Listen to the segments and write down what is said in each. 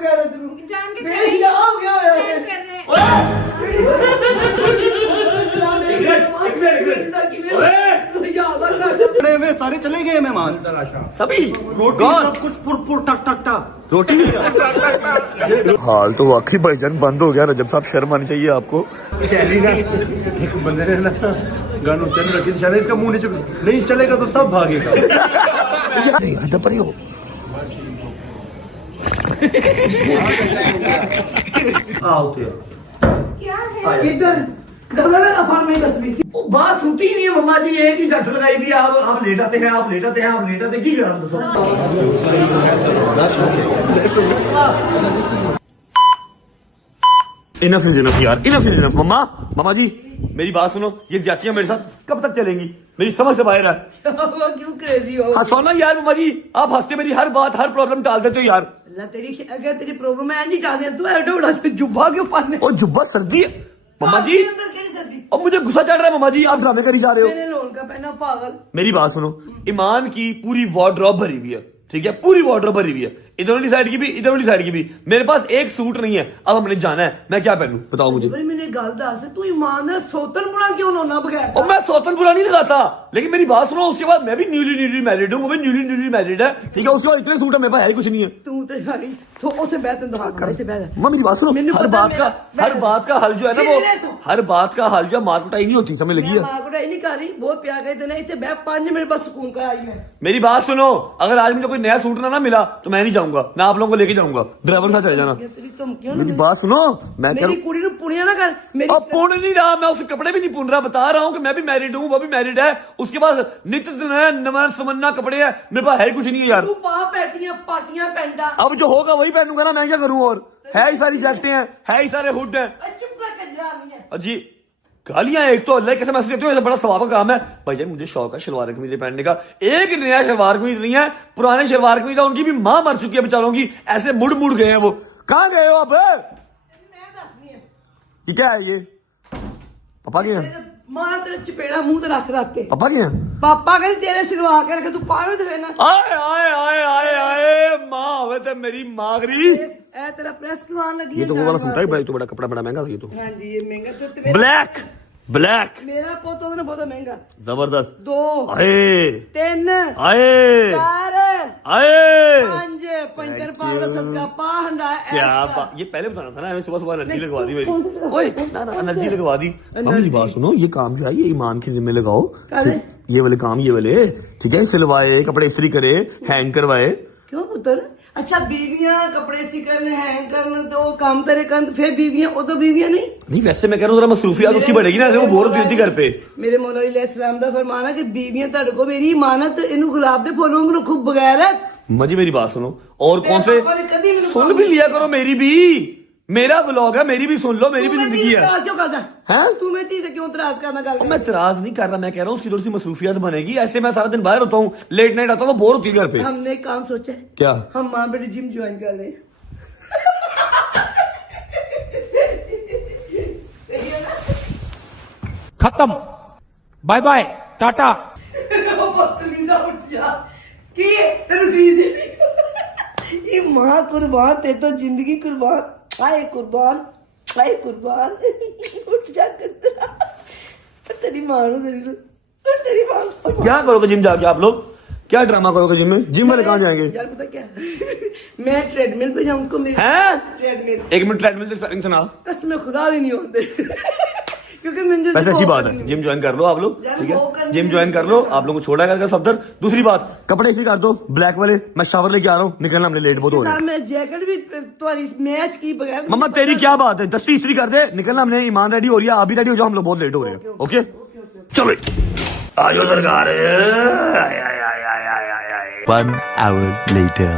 बगैरत नूं जान के मेरे क्या हो गया होया कर रहे में सारे चले गए मेहमान सभी रोटी सब कुछ पुर टक टक टक रोटी हाल तो वाकई भाईजान बंद हो गया। रजब साहब शर्म आनी चाहिए आपको। एक बंदे ने ना गानों चल रखी शायद इसका मुंह नहीं चलेगा तो सब भागेगा। नहीं इधर पर ही हो। क्या है इधर गदर अपार्टमेंट तस्वीर वो बात सुनती ही नहीं है मम्मा जी। एक ही झट लगाई भी आप लेट आते हैं, आप लेट आते हैं, आप लेट आते हैं। की करा दसो इनफ इज इनफ यार, इनफ इज इनफ। मम्मा मम्मा जी मेरी बात सुनो। ये ज्यादतियां मेरे साथ कब तक चलेंगी? मेरी समझ से बाहर है। क्यों क्रेजी हो हंसो ना यार मम्मा जी। आप हंसते मेरी हर बात हर प्रॉब्लम टाल देते हो यार। अल्लाह तेरी अगर तेरी प्रॉब्लम है नहीं डाल दे तू एडो बड़ा जुब्बा क्यों पहने और जुब्बा सर्दी है मम्मा जी। अंदर केड़ी सर्दी अब मुझे गुस्सा चढ़ रहा है मम्मा जी। आप ड्रामे करी जा रहे हो। मैंने लोन का पहना पागल मेरी बात सुनो। ईमान की पूरी वार्डरोब भरी हुई है, ठीक है? पूरी वार्डरोब भरी हुई है, इधर वाली साइड की भी, इधर वाली साइड की भी। मेरे पास एक सूट नहीं है। अब हमने जाना है, मैं क्या पहनूं बताओ मुझे। भाई मैंने गल दस तू ईमानदार सोतन बुरा क्यों होना बगैर और मैं सौतन बुरा नहीं लगाता, लेकिन मेरी बात सुनो। उसके बाद मैं भी न्यूली मैरिड हूँ, वो भी न्यूली मैरिड है, ठीक है? उसके बाद इतने सूट है मेरे पास, है कुछ नहीं है। तू तो भाई तो उसे बैठ दो इसे बैठ मां मेरी बात सुनो। हर बात का हल जो है ना, वो हर बात का हल जो है मारकुटाई नहीं होती, समझ लगी है? मारकुटाई नहीं कर रही, बहुत प्यार करते ना इसे बैठ 5 मिनट बस सुकून का आई है। मेरी बात सुनो। अगर आज मुझे कोई नया सूट ना मिला तो मैं नहीं जाऊंगा, मैं आप लोगों को लेके जाऊंगा। ड्राइवर साथ चले जाना। मेरी बात सुनो। मैं मेरी कुड़ी ਨੂੰ पुणिया ना कर मेरी। अब पुन नहीं रहा मैं, उसके कपड़े भी नहीं पुन रहा। बता रहा हूँ कि मैं भी मैरिड हूँ, वो भी मैरिड है। उसके पास नित्य नमन समन्ना कपड़े है, मेरे पास है कुछ नहीं है यार। तू पा पैटियां पाटियां पेंडा अब जो होगा वही पहनूंगा ना, मैं क्या करूँ? और है ही सारी जैकटें हैं, है ही सारे हुड हैं। चुप कर कंजरा नहीं है जी गालियां एक तो अल्लाह कैसे मैसेज देते हो, ऐसा बड़ा सवाब का काम है भाईजान। मुझे शौक है शलवार कमीज पहनने का। एक नया शलवार कमीज नहीं है, पुराने शलवार कमीज है, उनकी भी मां मर चुकी है बेचारों की। ऐसे मुड़ गए हैं वो। कहाँ गए हो अब? ये क्या है? ये पापा के हैं? मारा तेरे चपेड़ा मुंह ते रख के पापा के हैं? पापा कह तेरे सिलवा के रखे तू पावे तो ना आए आए आए आए आए माँ होवे ते मेरी मागरी। ए तेरा प्रेस करवाने लगी ये तो वो वाला सूट है भाई, तो बड़ा कपड़ा बड़ा महंगा था ये तो। हां जी ये महंगा तो ब्लैक ब्लैक मेरा पोतो ने बहुत महंगा। जबरदस्त। 2 आए 3 आए 4 आए 5 5 पागल सबका पाहंडा क्या ये पहले बताना था ना, हमें सुबह सुबह एनर्जी लगवा दी मेरी। ओए ना ना एनर्जी लगवा दी। मेरी बात सुनो। ये काम जो है ये ईमान के जिम्मे लगाओ। ये वाले काम ये वाले, ठीक है? सिलवाए कपड़े, इस्त्री करे, हैंग करवाए। क्यों पुत्र? अच्छा बीवियां कपड़े सी करने हैं करने तो काम तेरे कर, फिर बीवियां वो तो बीवियां नहीं। वैसे मैं कह रहा हूँ जरा मसरूफियात उसकी बढ़ेगी ना, ऐसे वो बोर होती घर पे। मेरे मौला अलैहिस्सलाम दा फरमाना कि बीवियां ਤੁਹਾਡੇ को मेरी इमानत इन्हू गुलाब दे फूल वांगू खूब बगैरत। मजी मेरी बात सुनो। और कौन से सुन भी लिया करो मेरी भी। मेरा व्लॉग है, मेरी भी सुन लो, मेरी भी जिंदगी है। क्यों करता हैं? तू मैं तीस क्यों तराज करना गल? मैं तराज नहीं कर रहा, मैं कह रहा हूँ उसकी थोड़ी सी मसरूफियत बनेगी। ऐसे मैं सारा दिन बाहर होता हूँ, लेट नाइट आता हूँ, बोर होती है घर पे। हमने एक काम सोचा है। क्या? हम माँ बेटे जिम ज्वाइन कर ले। खत्म, बाय बाय, टाटा। बदतमीजा उठ जा की तेरे फीस ये माँ कुर्बान ते तो जिंदगी कुर्बान। हाय कुर्बान, हाय कुर्बान। उठ जा कंदरा पर तेरी माँ नु तेरी माँ क्या करोगे जिम जाके आप लोग? क्या ड्रामा करोगे जिम में? जिम वाले कहाँ जाएंगे? यार पता क्या मैं ट्रेडमिल पे जाऊँ मेरी ट्रेडमिल। 1 मिनट ट्रेडमिल से स्पेलिंग सुना। कसम खुदा भी नहीं होते क्योंकि मुझे वैसे अच्छी बात है, जिम ज्वाइन कर लो आप लोग, ठीक है? जिम ज्वाइन कर लो, आप लोगों को छोड़ा कर सफदर। दूसरी बात, कपड़े इसी कर दो ब्लैक वाले। मैं शावर लेके आ रहा हूँ, निकलना हमने लेट बहुत हो रहा है। मैं जैकेट भी तुम्हारी मैच की बगैर। मम्मा तेरी क्या बात है? 10 इस्त्री कर दे, निकलना हमने। ईमान रेडी हो रही है, आप भी रेडी हो जाओ, हम लोग बहुत लेट हो रहे हैं। ओके चलो आ जाओ सरकार। 1 hour later.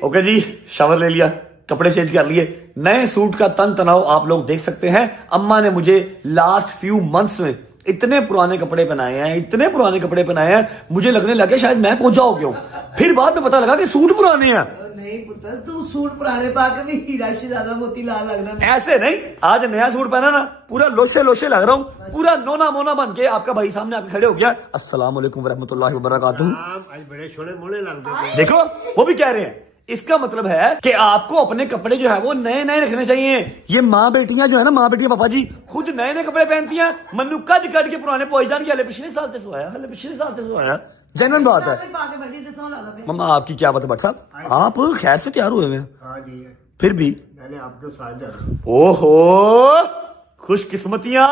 ओके जी, शावर ले लिया, कपड़े चेंज कर लिए, नए सूट का तन तनाव आप लोग देख सकते हैं। अम्मा ने मुझे लास्ट फ्यू मंथ्स में इतने पुराने कपड़े पहनाए हैं, इतने पुराने कपड़े पहनाए हैं, मुझे लगने लगे शायद मैं कोजा हो गया हूं। फिर बाद में पता लगा कि सूट पुराने हैं। नहीं पुत्र तू सूट पुराने पा के भी हीरा शहजादा मोतीलाल लग रहा है। ऐसे नहीं, आज नया सूट पहना ना, पूरा लोशे लोशे लग रहा हूँ, पूरा नोना मोना बन के आपका भाई सामने आके खड़े हो गया। अस्सलाम वालेकुम वरहमतुल्लाहि वबरकातुहू। आज बड़े छोड़े मोड़े लगते। देखो वो भी कह रहे हैं, इसका मतलब है कि आपको अपने कपड़े जो है वो नए नए रखने चाहिए। ये माँ बेटियां जो है ना, माँ बेटियां पापा जी खुद नए नए कपड़े पहनती हैं। मन्नू कट कट के पुराने पोईजान के हले पिछले साल से सोया, हले पिछले साल से सोया। जनरल बात है। मम्मा आपकी क्या बात है भट्ट साहब, आप खैर से तैयार हुए हैं? हाँ जी, फिर भी मैंने आपको साथ जाना। ओहो खुशकिस्मतियां,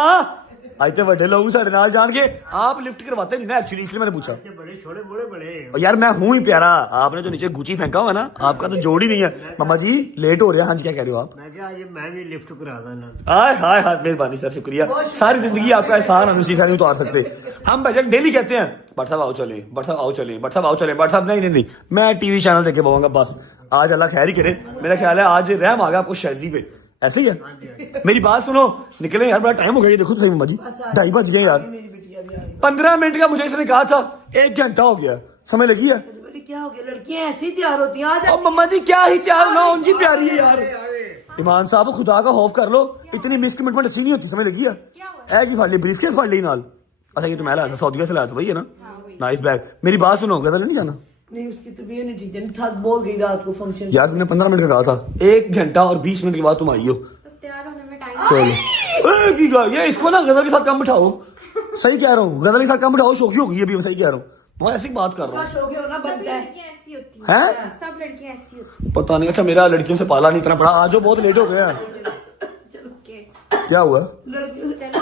आज तो बड़े लोग साढ़े नाल जान के आप लिफ्ट करवाते नहीं ना एक्चुअली, इसलिए मैंने पूछा। बड़े छोड़े मोड़े बड़े। और यार मैं हूं ही प्यारा, आपने जो नीचे गुची फेंका हुआ ना, आपका तो जोड़ ही नहीं है। मम्मा जी लेट हो रहे हैं। हाँ जी क्या कह रहे हो आप? मैं क्या आज मैं भी लिफ्ट करा देना। हाय हाय हाय, मेहरबानी सर, शुक्रिया। सारी जिंदगी आपका एहसान हम नहीं उतार सकते। हम भजन डेली कहते हैं भट्ट साहब आओ चले, भट्ट साहब आओ चले, भट्ट साहब आओ चले, भट्ट साहब नहीं, मैं टीवी चैनल देखे पाऊंगा बस। आज अल्लाह खैर ही करे, मेरा ख्याल है आज रहम आ गया आपको शहजी पे, ऐसे ही है। मेरी बात सुनो, निकले यार, बड़ा टाइम हो गया, ये देखो तो सही मम्मा जी 2:30 बज गए यार। 15 मिनट का मुझे इसने कहा था, 1 घंटा हो गया, समय लगी है। क्या हो गया, लड़कियां ऐसे ही तैयार होती हैं आज। अब मम्मा जी क्या ही तैयार होना, उनकी प्यारी है यार। ईमान साहब खुदा का खौफ कर लो, इतनी मिस कमिटमेंट अच्छी नहीं होती, समय लगी है। जी फाड़ ली, ब्रीफकेस फाड़ ली नाल। अच्छा ये तो मैं लाया था, सऊदीया से लाया था भाई, है ना, नाइस बैग। मेरी बात सुनो, गजल नहीं जाना? नहीं उसकी तबीयत नहीं ठीक है, थक बोल गई रात को फंक्शन। यार तुमने 15 मिनट का कहा था, 1 घंटा और 20 मिनट के बाद तुम आई हो। तैयार होने में टाइम चलो ये इसको ना गजल के साथ काम बिठाओ। सही कह रहा हूँ, गजल के साथ काम बिठाओ, शौकी होगी अभी, मैं सही कह रहा हूँ, मैं ऐसी बात कर रहा हूँ। शौक होना बनता है। लड़कियां ऐसी होती हैं? हैं, सब लड़कियां ऐसी होती हैं। पता नहीं, अच्छा मेरा लड़कियों से पाला नहीं इतना पड़ा, आज जो बहुत लेट हो गया। ओके, क्या हुआ? चलो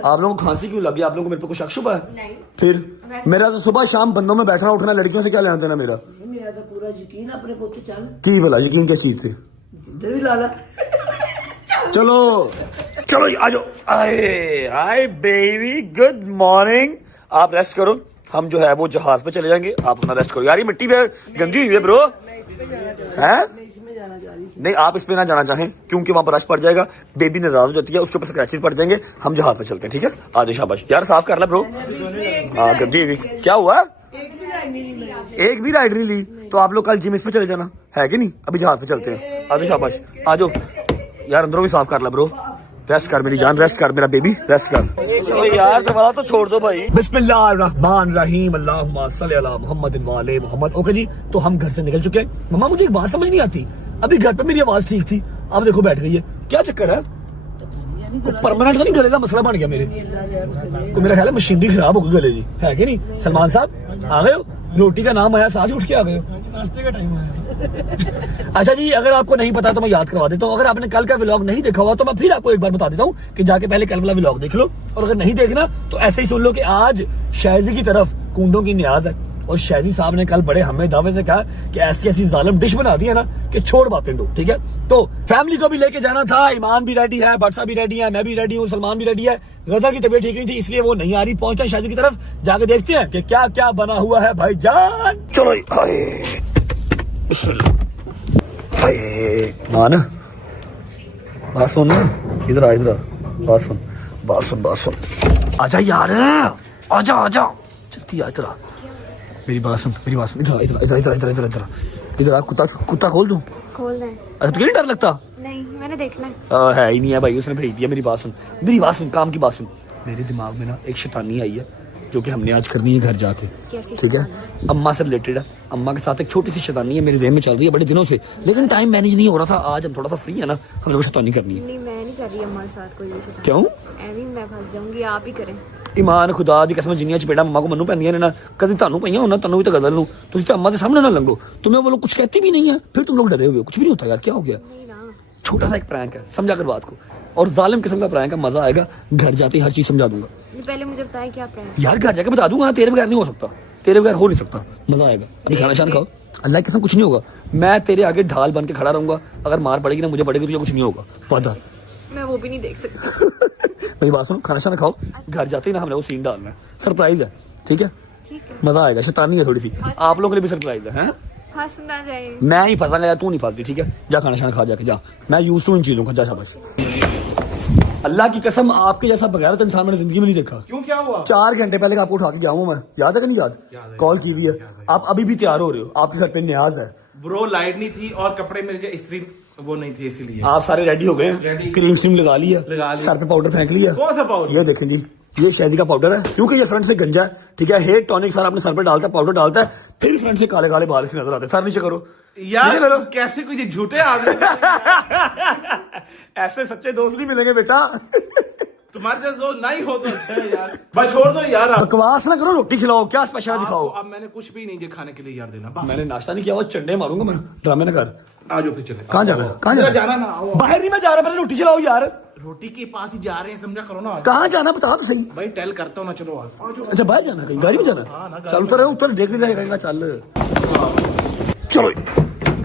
आप लोगों को खांसी क्यों लगी? आप लोगों को मेरे पे कुछ शक शुबा है? नहीं, फिर मेरा तो सुबह शाम बंदों में बैठना उठना, लड़कियों से क्या लेना देना मेरा? मेरा तो पूरा यकीन अपने पोते चल की भला यकीन किस चीज थे? इधर भी लाला। चलो चलो आ जाओ। आए आए बेबी, गुड मॉर्निंग। आप रेस्ट करो, हम जो है वो जहाज पे चले जाएंगे, आप अपना रेस्ट करो। यार ये मिट्टी पे गंदी हुई है ब्रो, है? नहीं आप इस पे ना जाना चाहें क्योंकि वहां पर रश पड़ जाएगा, बेबी नाराज हो जाती है, उसके ऊपर स्क्रैचेस पड़ जाएंगे। हम जहाज पे चलते हैं, ठीक है? आधे शाबाश यार, साफ कर ला ब्रो। हाँ गंदी हुई, क्या हुआ? एक भी राइड नहीं ली तो आप लोग कल जिम इस पे चले जाना है कि नहीं? अभी जहाज पे चलते हैं, आधे शाबाश। आ जाओ यार, अंदरों भी साफ कर ला ब्रो। रेस्ट कर मेरी जान, रेस्ट कर मेरा बेबी, रेस्ट कर। चलो यार दोबारा तो छोड़ दो भाई। बिस्मिल्लाहिर्रहमानिर्रहीम, अल्लाहुम्मा सल्ली अला मुहम्मदिन व आले मुहम्मद। ओके जी, तो हम घर से निकल चुके हैं। मम्मा मुझे एक बात समझ नहीं आती, अभी घर पे मेरी आवाज ठीक थी, अब देखो बैठ गई है, क्या चक्कर है? परमानेंट तो नहीं गले का मसला बन गया मेरे तो? मेरा ख्याल है मशीनरी खराब हो गई गले की, है कि नहीं? सलमान साहब आ गए हो, रोटी का नाम आया, साथ उठ के आ गए हो, नाश्ते का टाइम आया। अच्छा जी, अगर आपको नहीं पता तो मैं याद करवा देता हूँ। अगर आपने कल का व्लॉग नहीं देखा हुआ तो मैं फिर आपको एक बार बता देता हूँ कि जाके पहले कल वाला व्लॉग देख लो, और अगर नहीं देखना तो ऐसे ही सुन लो कि आज शायजी की तरफ कूंडों की न्याज है, और शायजी साहब ने कल बड़े हमें दावे से कहा कि ऐसी ऐसी जालिम डिश बना दी है ना कि छोड़ बातें दो, ठीक है? तो फैमिली को भी लेके जाना था, ईमान भी रेडी है, भट्ट साहब भी रेडी है, मैं भी रेडी हूँ, सलमान भी रेडी है। गजा की तबीयत ठीक नहीं थी इसलिए वो नहीं आ रही, पहुंचा शायजी की तरफ, जाके देखते हैं कि क्या क्या बना हुआ है भाईजान। चलो मान बात सुन, इधर आ, इधर आ, बात सुन, बात सुन, बात सुन। आजा यार, आजा आजा, जल्दी आ, इधर आ, मेरी बात सुन, मेरी बात सुन, इधर इधर इधर इधर इधर इधर इधर आ। कुत्ता कुत्ता खोल दूं? खोल रहे हैं। अच्छा तुझे नहीं डर लगता? नहीं, मैंने देखना है। है ही नहीं है भाई, उसने भेज दिया। मेरी बात सुन, मेरी बात सुन, काम की बात सुन। मेरे दिमाग में ना एक शैतानी आई है जो कि हमने आज करनी है घर जाके, ठीक है? अम्मा से रिलेटेड है, अम्मा के साथ एक छोटी सी शैतानी है मेरे ज़हन में चल रही है बड़े दिनों से, लेकिन टाइम मैनेज नहीं हो रहा था। आज हम थोड़ा सा फ्री है ना, हम लोग शैतानी करनी है। नहीं मैं नहीं कर रही हमारे साथ कोई भी शैतानी। क्यों? एवी मैं फंस जाऊंगी, आप ही करें। ईमान खुदा दी कसम, जिन्नियां चपेड़ा मम्मा को मनु पैंदियां ने ना, कभी ਤੁਹਾਨੂੰ ਪਈਆਂ ਹੋਣਾ, ਤੁਹਾਨੂੰ ਵੀ ਤਾਂ ਗਜ਼ਲ ਨੂੰ ਤੁਸੀਂ ਤਾਂ अम्मा के सामने ना लंघो, तुम्हें वो लोग कुछ कहते भी नहीं है, फिर तुम लोग डरे हुए हो। कुछ भी नहीं होता यार, क्या हो गया? नहीं ना, छोटा सा एक प्रैंक है, समझा कर बात को, और जालिम किस्म का प्रैंक है, मजा आएगा। घर जाते ही हर चीज समझा दूंगा। पहले मुझे बताएं क्या प्रैंक। यार घर जाके बता दूंगा ना, तेरे बगैर नहीं हो सकता, तेरे बगैर हो नहीं सकता, मजा आएगा। अभी खाना शान खाओ, अल्लाह की कसम कुछ नहीं होगा, मैं तेरे आगे ढाल बन के खड़ा रहूंगा, अगर मार पड़ेगी ना मुझे पड़ेगी, तुझे कुछ नहीं होगा, वादा। मैं वो भी नहीं देख सकती। मेरी बात सुनो, खाना शाना खाओ, घर जाते ही ना हमने वो सीन डालना है, सरप्राइज है, ठीक है? ठीक है, मजा आएगा, शैतानी है थोड़ी सी, आप लोगों के लिए भी सरप्राइज है, हैं? फंस ना जाए। मैं ही फंसा यार, तू नहीं फंसती, ठीक है? जा खाना शाना खा जाके जा, मैं यूज टू इन चीजों का, जा शाबाश। अल्लाह की कसम आपके जैसा बगैरत इंसान मैंने जिंदगी में नहीं देखा। क्यों, क्या हुआ? 4 घंटे पहले आपको उठा के गया हूँ मैं, याद है कि नहीं याद? कॉल की हुई है, आप अभी भी तैयार हो रहे हो, आपके घर पे न्याज है, ब्रो लाइट नहीं थी और कपड़े मेरे जो इस्त्री वो नहीं थे, इसीलिए। आप सारे रेडी हो गए हैं? रेडी। क्रीम श्रीम लगा लिया, लगा लिया। सर पे पाउडर फेंक लिया? कौन सा पाउडर? ये देखें जी, ये शहदी का पाउडर है, क्योंकि ये फ्रंट से गंजा है, ठीक है। हेयर टॉनिक सारा अपने सर पे डालता है, पाउडर डालता है, फिर फ्रंट से काले काले बाल नजर आते हैं। सर नीचे करो यार, नीचे करो। कैसे कुछ झूठे आदमी ऐसे सच्चे दोस्त नहीं मिलेंगे बेटा। तुम्हारे जैसे दोस्त नहीं हो तो अच्छा है यार। बस छोड़ दो यार आप। बकवास ना करो, रोटी खिलाओ, क्या स्पेशल दिखाओ। अब मैंने कुछ भी नहीं दिया खाने के लिए यार, देना बस। मैंने नाश्ता नहीं किया हुआ, चंडे मारूंगा मैं, ड्रामे ना कर। आ जाओ फिर चले। कहाँ जाना है? कहाँ जाना ना आओ। बाहर नहीं मैं जा रहा, पहले रोटी खिलाओ यार। रोटी के पास ही जा रहे हैं, समझा करो ना। कहाँ जाना बता तो सही। भाई टेल करता हूँ ना, चलो आ जाओ। अच्छा बाहर जाना, कहीं गाड़ी में जाना? चल उतर उतर, देख नहीं रहेगा, चल चलो।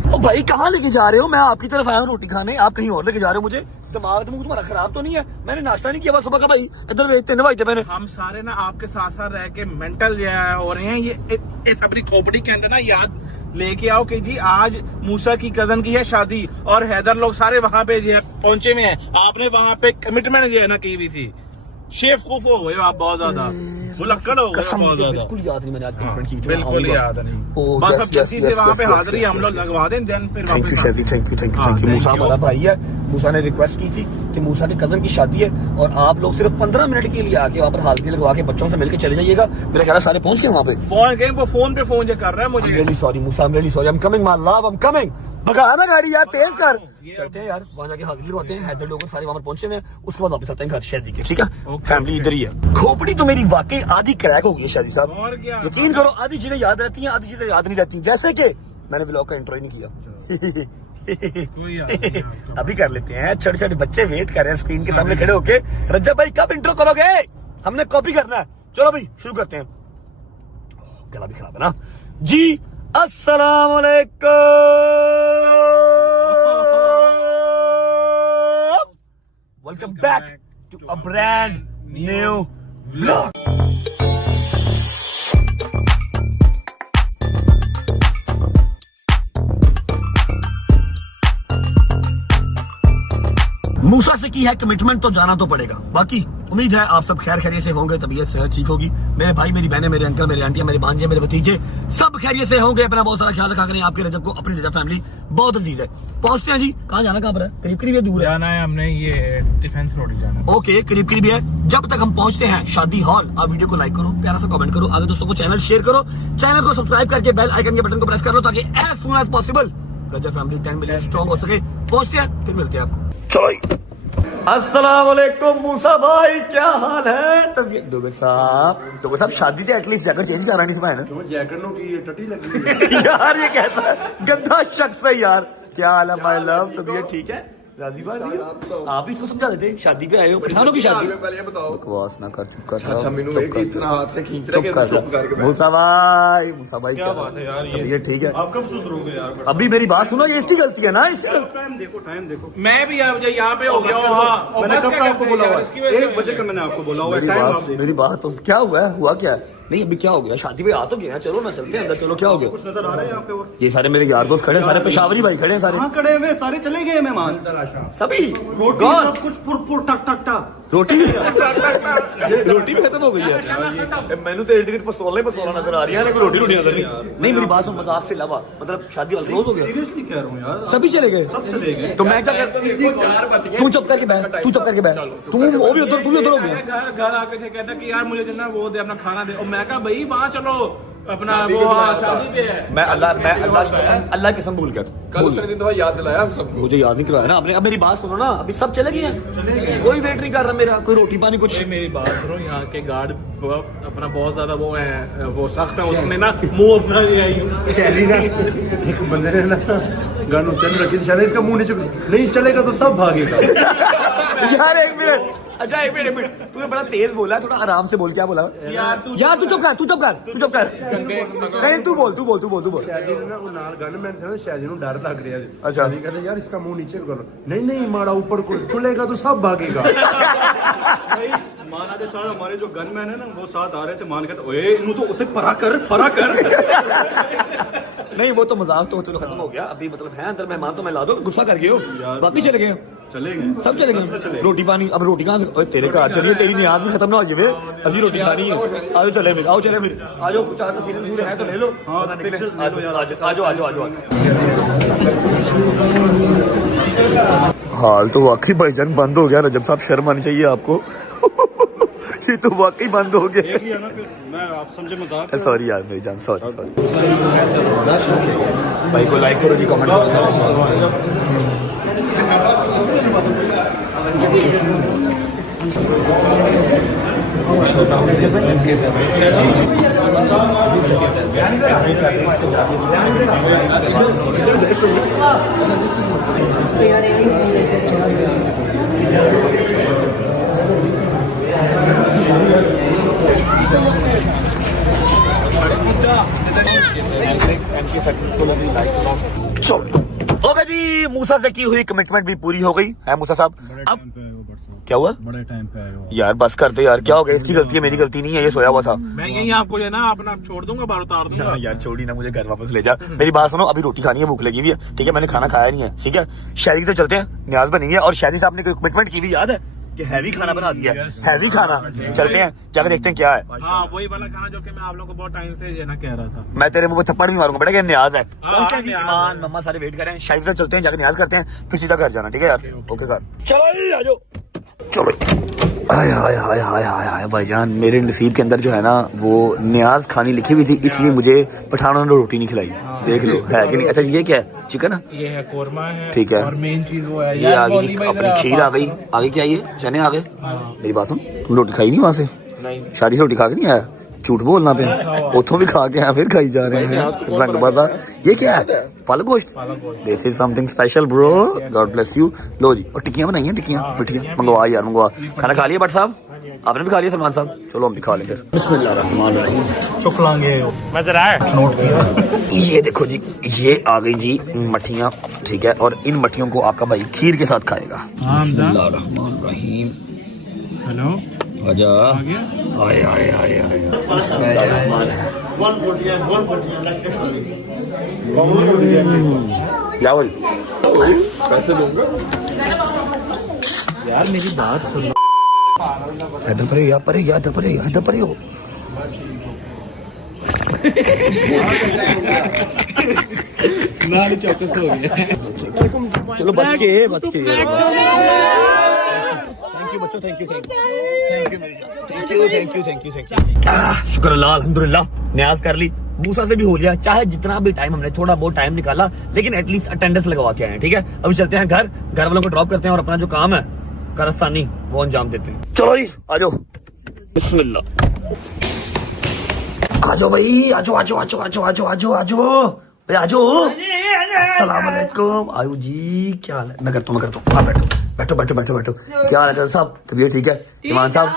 ओ भाई कहाँ लेके जा रहे हो? मैं आपकी तरफ आया हूँ रोटी खाने, आप कहीं और लेके जा रहे हो मुझे। दिमाग तुम्हारा खराब तो नहीं है? मैंने नाश्ता नहीं किया बस सुबह का भाई, इधर भेजते भाई थे मैंने। हम सारे ना आपके साथ साथ रह के मेंटल हो रहे हैं। ये इस अपनी खोपड़ी के अंदर ना याद लेके आओ कि जी आज मूसा की कजन की है शादी और हैदर लोग सारे वहां पे जो है पहुंचे हुए हैं। आपने वहां पे कमिटमेंट जो है ना की हुई थी। शेफकूफ हो गए आप बहुत ज्यादा, भुलक्कड़ हो गए बहुत ज्यादा। बिल्कुल याद नहीं मैंने आज कमिटमेंट की थी। बिल्कुल याद नहीं। बस अब जल्दी से वहाँ पे हाजिरी हम लोग लगवा दें, देन फिर थैंक यू शादी, थैंक यू थैंक यू। मूसा हमारा भाई है, मूसा ने रिक्वेस्ट की थी कि मूसा के कजन की शादी है और आप लोग सिर्फ 15 मिनट के लिए आके वहाँ पर हाजिरी लगवा के बच्चों से मिलकर चले जाइएगा। मेरा ख्याल है सारे पहुंच गए वहाँ पे। पहुंच गए, वो फोन पे फोन जो कर रहा है मुझे। Really sorry Musa, I am really sorry, I am coming my love, I am coming. भगा ना गाड़ी यार, तेज कर। चलते हैं यार, वहाँ जाके हाजिरी लगवाते हैं। हैदर लोग सारे वहाँ पर पहुंचे हुए हैं, उसके बाद वापस आते हैं घर शादी के, ठीक है। फैमिली इधर ही है। खोपड़ी तो मेरी वाकई आधी क्रैक हो गई है शादी साहब, और क्या? यकीन करो। आधी चीजें याद रहती हैं, आधी चीजें याद नहीं रहती। जैसे कि मैंने व्लॉग का इंट्रो ही नहीं किया। अभी कर लेते हैं। छोटे छोटे बच्चे वेट कर रहे हैं स्क्रीन के सामने खड़े होके। रज्जब भाई कब इंट्रो करोगे? हमने कॉपी करना है। चलो भाई शुरू करते हैं। गला भी खराब है ना जी। अस्सलाम वालेकुम, welcome back to a brand new vlog. Musa से की है कमिटमेंट तो जाना तो पड़ेगा। बाकी उम्मीद है आप सब खैर खैरियत से होंगे, तबीयत सेहत ठीक होगी। मेरे भाई, मेरी बहनें, मेरे अंकल, मेरे आंटियां, मेरे भांजे, मेरे भतीजे सब खैरियत से होंगे। अपना बहुत सारा ख्याल रखा करें। आपके रजब को अपनी रजब फैमिली बहुत अजीज है। पहुंचते हैं जी। कहाँ जाना, कहाँ पर है? करीब करीब है, दूर है? जाना है हमने ये डिफेंस रोड जाना। ओके, करीब करीब है। जब तक हम पहुंचते हैं शादी हॉल, आप वीडियो को लाइक करो, प्यारा सा कमेंट करो, आगे दोस्तों को चैनल शेयर करो, चैनल को सब्सक्राइब करके बेल आइकन के बटन को प्रेस कर लो ताकि एज सून एज पॉसिबल रजब फैमिली 10 मिलियन स्ट्रॉन्ग हो सके। पहुंचते हैं, फिर मिलते हैं आपको। चलो। अस्सलाम वालेकुम मूसा भाई, क्या हाल है? तबीयत डोगर साहब शादी थे, एटलीस्ट जैकेट चेंज करा नहीं सुबह ना। जैकेट नो की टटी लगी यार ये कैसा गंदा शख्स है यार। क्या हाल है माय लव? तबीयत ठीक है? राजी भाई आप इसको समझा देते, शादी पे आए हो, पठानों की शादी। पहले बताओ। बकवास ना कर, चुप कर। अच्छा मेनू एक इतना हाथ से खींच रहा है कि चुप करके बैठ। मूसा भाई क्या बात है यार? ये ठीक है, आप कब सुधरोगे यार? अभी मेरी बात सुनो, ये इसकी गलती है ना, इसकी गलती। टाइम देखो। मैं भी यहाँ पे हो गया हूँ। मैंने कब आपको बोला हुआ है? 1 बजे का मैंने आपको बोला हुआ है। टाइम आप देखो। मेरी बात तो क्या हुआ है? हुआ क्या है? नहीं अभी क्या हो गया? शादी पे आ तो गया, चलो ना चलते हैं अंदर। चलो क्या हो गया? कुछ नजर आ रहा है यहाँ पे? और ये सारे मेरे यार दोस्त खड़े हैं, सारे पेशावरी भाई खड़े हैं सारे। कहाँ खड़े हुए? सारे चले गए मेहमान सभी। रोटी सब कुछ पुर टक टक टक। रोटी रोटी भी खत्म हो गई है। मैंने तो इर्द गिर्द पसोला ही पसोला नजर आ रही है, लेकिन रोटी नजर नहीं। मेरी बात सुन, मजाक से अलावा मतलब शादी वाला क्लोज हो गया। सीरियसली कह रहा हूँ यार, सभी चले गए। सब चले गए। तो मैं क्या कर? तू चुप करके बैठ, तू चुप करके बैठ। तू वो भी उधर, तू भी उधर हो गया। घर आके कहता कि यार मुझे जो ना वो दे, अपना खाना दे। और मैं कहा भाई वहाँ चलो, अपना वो शादी पे है। मैं अल्लाह की कसम भूल गया था। कल उसने दिन दफा याद दिलाया हम सबको। मुझे याद नहीं करवाया ना आपने। अब मेरी बात सुनो ना, अभी सब चले गए हैं, कोई वेट नहीं कर रहा मेरा, कोई रोटी पानी कुछ। मेरी बात सुनो, यहाँ के गार्ड अपना बहुत ज्यादा वो है, वो सख्त है। उसने ना मुंह अपना शैली ना एक बंदे ने ना गन उचल रखी थी, शायद इसका मुंह नहीं चलेगा तो सब भागेगा। यार एक मिनट, अच्छा एक मिनट, तूने बड़ा तेज बोला, थोड़ा आराम से बोल। क्या बोला यार? तू चुप कर, तू चुप कर। नहीं तू बोल। गन शायद डर लग रहा है। अच्छा कहते यार इसका मुंह नीचे करो। नहीं मारा ऊपर को चुलेगा तो सब भागेगा। माना के साथ हमारे जो गनमैन है ना, वो साथ आ रहे थे। मान कहते ओए इनू तो उते परा कर। नहीं वो तो मजाक तो चलो खत्म हो गया, अभी मतलब है अंदर मेहमान तो मैं ला दो, गुस्सा कर गए हो, बाकी चले गए चलेंगे सब चले गए। रोटी पानी अब रोटी कहाँ से, ओए तेरे घर चलिए, तेरी न्याज भी खत्म ना हो जाए, अभी रोटी खानी है। आओ चले फिर, आओ चले फिर, आ जाओ, 4 तस्वीरें है तो ले लो। हाल तो वाकई भाईजान बंद हो गया, रजब साहब शर्म आनी चाहिए आपको। ये तो वाकई बंद हो गया। मैं आप समझे मजाक, सॉरी यार मेरी जान, सॉरी भाई को लाइक करो जी, कमेंट करो। ओके जी, मूसा से की हुई कमिटमेंट भी पूरी हो गई है मूसा साहब। अब क्या हुआ? बड़े टाइम पे आएगा यार बस कर दे यार, क्या हो गया? इसकी गलती है, मेरी गलती नहीं है, ये सोया हुआ था। मैं यही आपको जो है ना अपना छोड़ दूंगा, बार उतार दूंगा। हाँ यार छोड़ी ना, मुझे घर वापस ले जा। मेरी बात सुनो, अभी रोटी खानी है, भूख लगी हुई है, ठीक है, मैंने खाना खाया नहीं है, ठीक है। शादी तो चलते हैं, न्याज बनी है, और शादी साहब ने कोई कमिटमेंट की हुई याद है कि हैवी खाना बना दिया, हैवी खाना। चलते हैं, जाकर देखते हैं क्या है। हाँ वही वाला खाना जो कि मैं आप लोगों को बहुत टाइम से जो है ना कह रहा था। मैं तेरे मुंह पे थप्पड़ भी मारूंगा बेटा, कि न्याज है। हाँ, जी, न्याज ईमान मम्मा सारे वेट कर रहे हैं, शादी से चलते हैं, जाकर न्याज करते हैं, फिर सीधा घर जाना, ठीक है यार। ओके घर चलो, आ जाओ चलो। हाय हाय हाय हाय हाय हाय भाईजान, मेरे नसीब के अंदर जो है ना वो न्याज खानी लिखी हुई थी, इसलिए मुझे पठानों ने रोटी नहीं खिलाई। देख लो है कि नहीं। अच्छा ये क्या है? चिकन है, ये है कोरमा है, ठीक है। और मेन चीज वो है ये आ गई अपनी खीर, आ गई। आगे क्या ये चने आ गए। मेरी बात सुन, तुम रोटी खाई नहीं वहां से? शादी से रोटी खा के नहीं आया, झूठ बोलना पे, उठों भी खा के आया, फिर खाई जा रहे हैं रंग बाजा। ये क्या है? पालक गोश्त। This is something special bro, God bless you. लो जी, और टिक्कियां बनाई हैं, टिक्कियां पिट्ठियां मंगवा यार, मंगवा। खाना खा लिया भट्ट साहब? आपने भी खा लिया सलमान साहब? चलो हम भी खा लेंगे। बिस्मिल्लाहिर्रहमानिर्रहीम। चुक लांगे मैं जरा नोट किया। ये देखो जी, ये आ गई जी मठियाँ, ठीक है, और इन मठियों को आपका भाई खीर के साथ खाएगा। बिस्मिल्लाहिर्रहमानिर्रहीम। हेलो आजा, आए आए आए आए। लावल पैसे दूंगा यार, मेरी बात सुन। इधर परे या परे या इधर परे या इधर परे हो। चौकस हो गया। चलो बच के थैंक यू बच्चों, थैंक यू। शुक्र अल्लाह, अल्हम्दुलिल्लाह, न्याज कर ली, मूसा से भी हो गया। चाहे जितना भी टाइम हमने थोड़ा बहुत टाइम निकाला, लेकिन एटलीस्ट अटेंडेंस लगवा के आए, ठीक है। अभी चलते हैं घर, घर वालों को ड्रॉप करते हैं और अपना जो काम है कारस्तानी वो अंजाम देते हैं। चलो जी आ जाओ, बिस्मिल्लाह। आ जाओ भाई, आ जाओ आ जाओ आ जाओ आ जाओ आ जाओ आ जाओ आ जाओ आ जाओ। अस्सलाम वालेकुम। आयु जी क्या हाल है? मैं करता हूँ। हाँ बैठो। क्या हाल है साहब? तबीयत ठीक है? ईमान साहब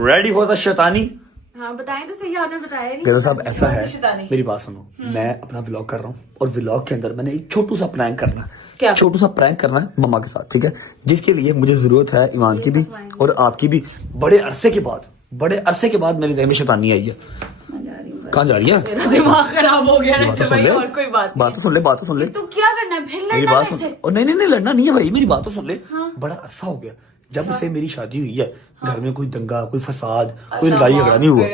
रेडी फॉर द शैतानी? हाँ बताएं तो सही, आपने बताया नहीं। गैरो साहब ऐसा है, मेरी बात सुनो, मैं अपना व्लॉग कर रहा हूँ और व्लॉग के अंदर मैंने एक छोटू सा प्रैंक करना है, छोटू सा प्रैंक करना है मम्मा के साथ, ठीक है, जिसके लिए मुझे जरूरत है ईमान की भी और आपकी भी। बड़े अरसे के बाद मेरी ज़हन में शैतानी आई है। कहाँ जा रही है? मेरा दिमाग खराब हो गया है भाई, और कोई बात तो सुन ले। तो क्या करना है फिर? मेरी लड़ना बात कैसे? सुन। और नहीं लड़ना नहीं है भाई, मेरी बात तो सुन ले। बड़ा अरसा हो गया जब से मेरी शादी हुई है, घर में कोई दंगा, कोई फसाद, कोई लड़ाई झगड़ा नहीं हुआ।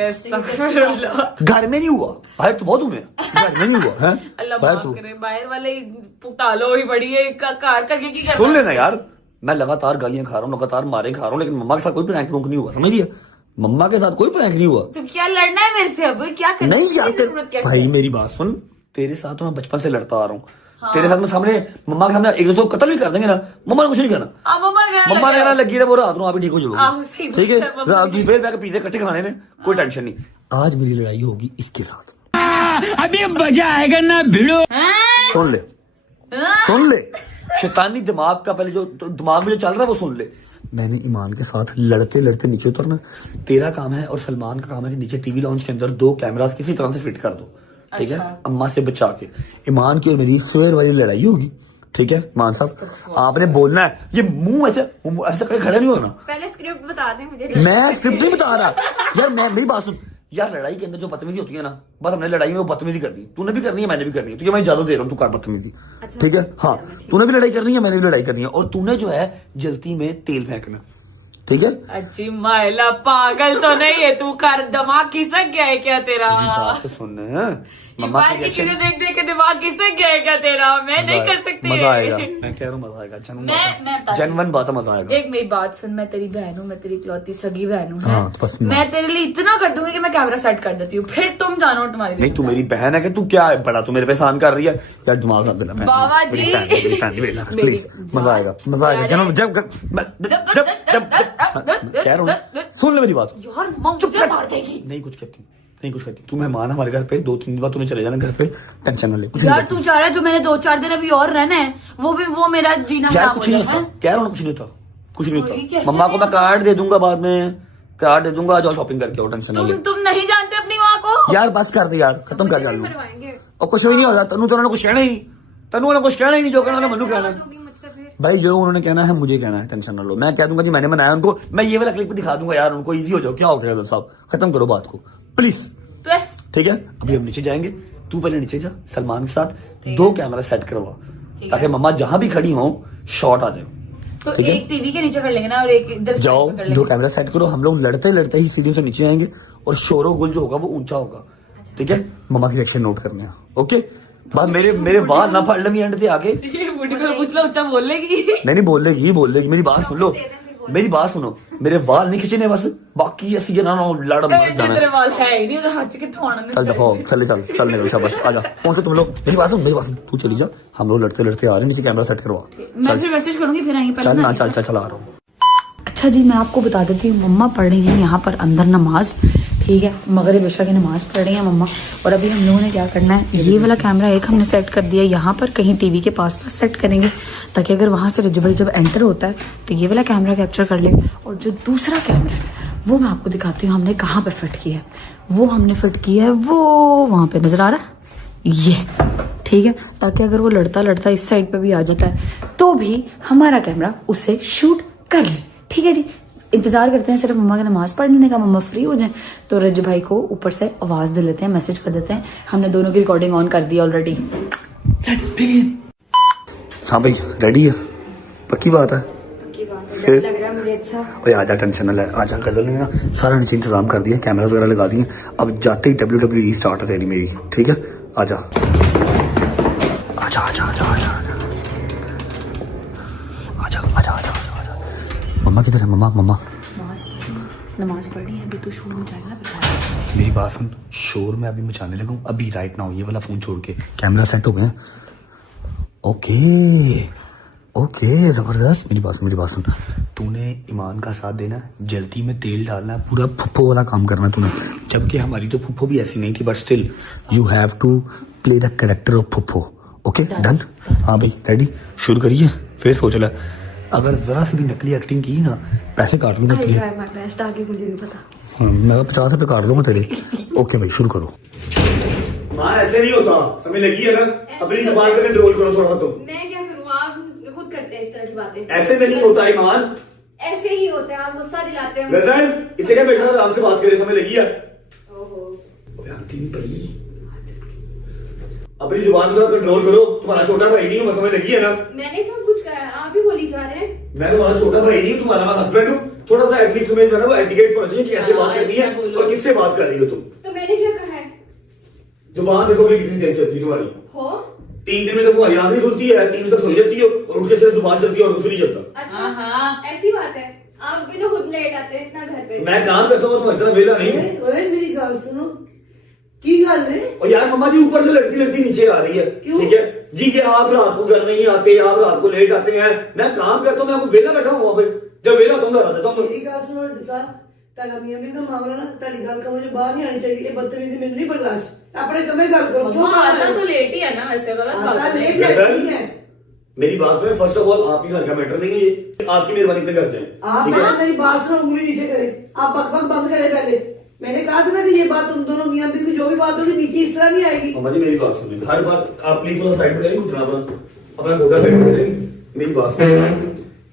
घर में नहीं हुआ, बाहर तो बहुत हुए, घर में नहीं हुआ है। बाहर वाले पुतालो ही बड़ी है, कार करके की सुन लेना यार, मैं लगातार गालियां खा रहा हूँ, लगातार मारे खा रहा हूँ, लेकिन मम्मा के साथ कोई प्रैंक नहीं हुआ, समझ लिया? मम्मा के साथ कोई प्रैंक नहीं हुआ। तो क्या लड़ना है मेरे से? अब क्या करना? नहीं यार भाई मेरी बात सुन, तेरे साथ तो मैं बचपन से लड़ता आ रहा हूँ। तेरे साथ में सामने मम्मा के सामने एक दूसरे को कत्ल भी कर देंगे ना, मम्मा ने कुछ नहीं करना। मम्मा ने कहना लगी रहा, वो रात को आप ही ठीक हो जाओगे, ठीक है। फिर बैठ पिज्जे इकट्ठे खाने में कोई टेंशन नहीं। आज मेरी लड़ाई होगी इसके साथ, अभी मजा आएगा ना भिड़ो। सुन ले शैतानी दिमाग का, पहले जो दिमाग में जो चल रहा है वो सुन ले। मैंने ईमान के साथ लड़ते नीचे उतरना। तेरा काम है और सलमान का काम है कि नीचे टीवी लॉन्च के अंदर 2 कैमरास किसी तरह से फिट कर दो, ठीक है, अम्मा से बचा के। ईमान की और मेरी सवेर वाली लड़ाई होगी, ठीक है। ईमान साहब आपने बोलना है, ये मुंह ऐसे करके खड़ा नहीं होना। पहले स्क्रिप्ट बता दें मुझे। मैं स्क्रिप्ट नहीं बता रहा यार, मेरी बात सुन, यार लड़ाई के अंदर जो बदतमीजी होती है ना, बस हमने लड़ाई में वो बदतमीजी करनी है, तूने भी करनी है मैंने भी करनी है, तुझे मैं इजाजत दे रहा हूँ, तू कर बदतमीजी, ठीक है? हाँ, तूने भी लड़ाई करनी है मैंने भी लड़ाई करनी है, और तूने जो है जल्दी में तेल फेंकना, ठीक है? अच्छी महिला, पागल तो नहीं है तू? कर दिमाग खिसक गया है क्या तेरा? बात तो सुन, मम्मा बाहर की चीजें देख देख के दिमाग खिसक गया है क्या तेरा? मैं नहीं कर सकती। मजा आएगा, मैं कह रहा हूँ मजा आएगा, जनवन बात है, मजा आएगा। देख मेरी बात सुन, मैं तेरी बहन हूँ, मैं तेरी इकलौती सगी बहन हूँ, हाँ, तो बस मैं तेरे लिए इतना कर दूंगी कि मैं कैमरा सेट कर देती हूँ, फिर तुम जानो तुम्हारी। नहीं, तू मेरी बहन है कि तू क्या है बड़ा, तू मेरे पे एहसान कर रही है यार, दिमाग मत देना बाबा जी। प्लीज, मजा आएगा, मजा आएगा, जब जब कह रहा हूँ, सुन ले मेरी बात। यार मम्मी मुझे मार देगी। नहीं कुछ कहती, नहीं कुछ कहती, तू मेहमान हमारे घर पे, 2-3 दिन बाद तूने चले जाना घर पे, टेंशन न ले। यार तू चाह रहा है जो मैंने 2-4 दिन अभी और रहना है, वो मेरा जीना यार कुछ नहीं होता, कह रहा हूँ कुछ नहीं होता, कुछ नहीं होता। मम्मा को मैं कार्ड दे दूंगा बाद में, कार्ड दे दूंगा, जाओ शॉपिंग करके आओ, टेंशन न ले। तुम नहीं जानते अपनी माँ को? यार बस कर दे यार, खत्म कर जा, और कुछ भी नहीं होता। तनु तो उन्होंने कुछ कहना ही, तनु ने कुछ कहना ही नहीं, जो कहना मनु कहना है भाई, जो उन्होंने कहना है मुझे कहना है, टेंशन न लो। मैं कह दूंगा जी मैंने बनाया उनको, मैं ये वाला क्लिप भी दिखा दूंगा यार, उनको इजी हो जाओ, क्या हो गया साहब, खत्म करो बात को प्लीज, ठीक है? अभी हम नीचे जाएंगे, तू पहले नीचे जा, सलमान के साथ 2 कैमरा सेट करवा, ताकि मम्मा जहां भी खड़ी हो शॉट आ जाए। तो एक टीवी के नीचे कर लेंगे ना, और एक इधर जाओ, 2 कैमरा सेट करो, हम लोग लड़ते लड़ते ही सीढ़ियों से नीचे आएंगे, और शोरो गुल जो होगा वो ऊंचा होगा, ठीक है? मम्मा की रिएक्शन नोट करने हैं, ओके? बात मेरे बाल ना फाड़ लेंगे एंड से आके, बुढ़ी को पूछ लो, ऊंचा बोल लेगी। नहीं बोल लेगी, मेरी बात सुन लो, मेरी बात सुनो, मेरे बाल नहीं खींचने बस, बाकी ऐसी है ना लड़ तेरे बाल है ही नहीं, हाथ के थोड़ा चल दफा, चल निकल शाबाश, आजा फोन से तुम लोग, मेरी बात सुन, तू चली जा, हम लोग लड़ते लड़ते आ रहे हैं, नीचे कैमरा सेट करवा, मैं फिर मैसेज करूंगी, फिर आएंगे। चल ना, चल आ रहा हूँ। अच्छा जी, मैं आपको बता देती हूँ, मम्मा पढ़ रही है यहाँ पर अंदर नमाज, ठीक है? मगरिब इशा की नमाज पढ़ रही है मम्मा, और अभी हम लोगों ने क्या करना है, ये वाला कैमरा एक हमने सेट कर दिया यहाँ पर, कहीं टीवी के पास सेट करेंगे, ताकि अगर वहाँ से रिजू भाई जब एंटर होता है तो ये वाला कैमरा कैप्चर कर ले। और जो दूसरा कैमरा है वो मैं आपको दिखाती हूँ हमने कहाँ पे फिट किया है। वो हमने फिट किया है वो वहाँ पे नजर आ रहा है, ये, ठीक है? ताकि अगर वो लड़ता लड़ता इस साइड पे भी आ जाता है तो भी हमारा कैमरा उसे शूट कर ले, ठीक है जी? इंतजार करते हैं सिर्फ मम्मा की नमाज पढ़ने का, मम्मा फ्री हो जाए तो रज्जू भाई को ऊपर से आवाज दे लेते हैं, मैसेज कर देते हैं। हमने दोनों की रिकॉर्डिंग ऑन कर दी ऑलरेडी। हाँ भाई रेडी है, पक्की बात है, फिर लग रहा है मुझे अच्छा। ओए आजा, टेंशन न ले, आजा कर देंगे ना, सारा नीचे इंतजाम कर दिया, कैमरास वगैरह लगा दिए, अब जाते ही WWE स्टार्ट है तेरी मेरी, ठीक है? आजा आजा आजा आजा आजा आजा आजा आजा आजा। मम्मा किधर है? मम्मा नमाज पढ़नी है, अभी तो शोर मचाएगा ना। मेरी बात सुन, शोर में अभी मचाने लगा हूँ, अभी राइट नाउ, ये वाला फोन छोड़ के, कैमरा सेट हो गए, ओके जबरदस्त। मेरी बात सुन, तूने ईमान का साथ देना है, जल्दी में तेल डालना है, पूरा फुफ्फो वाला काम करना है तूने, जबकि हमारी तो फुफ्फो भी ऐसी नहीं थी, but still you have to play the character of फुफ्फो, ओके डन? हाँ भाई रेडी, शुरू करिए, फिर सोच ला, अगर जरा से भी नकली एक्टिंग की ना पैसे काट लूंगा तेरे, मुझे नहीं पता, मैं 50 रुपए काट लूंगा तेरे। ओके भाई शुरू करो। मां ऐसे नहीं होता, समझ लगी है ना? अपनी जुबान पे कंट्रोल करो थोड़ा सा। तो मैं क्या करूँ, आप खुद करते हैं इस तरह की बातें। ऐसे नहीं होता ईमान, ऐसे ही होते हैं, आप गुस्सा दिलाते हैं। गजन इसे क्या बैठा आराम से बात करे, समझ लगी है? अपनी जुबान पर कंट्रोल करो, तुम्हारा छोटा भाई नहीं हूँ मैं, समझ लगी है ना? मैंने कब कुछ कहा है, आप ही बोली जा रहे हैं। मैं तुम्हारा छोटा भाई नहीं हूँ, तुम्हारा मैं हस्बैंड हूँ, थोड़ा सा एटलीस्ट तुम्हें जो है ना वो एटिकेट होना चाहिए कि कैसे बात करनी है और किससे बात कर रही हो तुम। तो मैंने क्या कहा है? जुबान देखो कितनी तेज चलती है तुम्हारी। हो 3 दिन में तक तुम्हारी आंख नहीं खुलती है, 3 दिन तक सो जाती हो और उठ के सिर्फ जुबान चलती है और कुछ नहीं चलता। अच्छा ऐसी बात है, आप भी तो खुद लेट आते हैं इतना घर पे। मैं काम करता हूँ, तुम इतना वेला नहीं हूँ। मेरी गल सुनो, की गल है? और यार मम्मा जी ऊपर से लड़ती लड़ती नीचे आ रही है, ठीक है जी? ये आप रात को घर नहीं आते, आप रात को लेट आते हैं, मैं काम करता हूँ, मैं वेला बैठा हूँ वहां पे, जब वेला तुम घर आ जाता हूँ। मेरी गल सुनो जसा ताला मियां भी तो मामला ना, ताली गल का मुझे बाहर नहीं आनी चाहिए, ये बदतमीजी मैंने नहीं बर्दाश्त। अपने कमे गल करो, क्यों आता तो लेट ही है ना, वैसे गलत बात है। लेट है, ठीक है? मेरी बात सुनो, फर्स्ट ऑफ ऑल आपके घर का मैटर नहीं है ये, आपकी मेहरबानी अपने घर जाए। आप ना मेरी बात सुनो, उंगली नीचे करें, आप बकबक बंद करें पहले। मैंने कहा था ना कि ये बात तुम दोनों मियां बीवी की जो भी बात होगी नीचे इस तरह नहीं आएगी। मम्मा जी मेरी बात सुनिए, हर बात आप प्लीज थोड़ा साइड में करेंगे, उठना अपना गोटा साइड में करेंगे। मेरी बात सुनिए,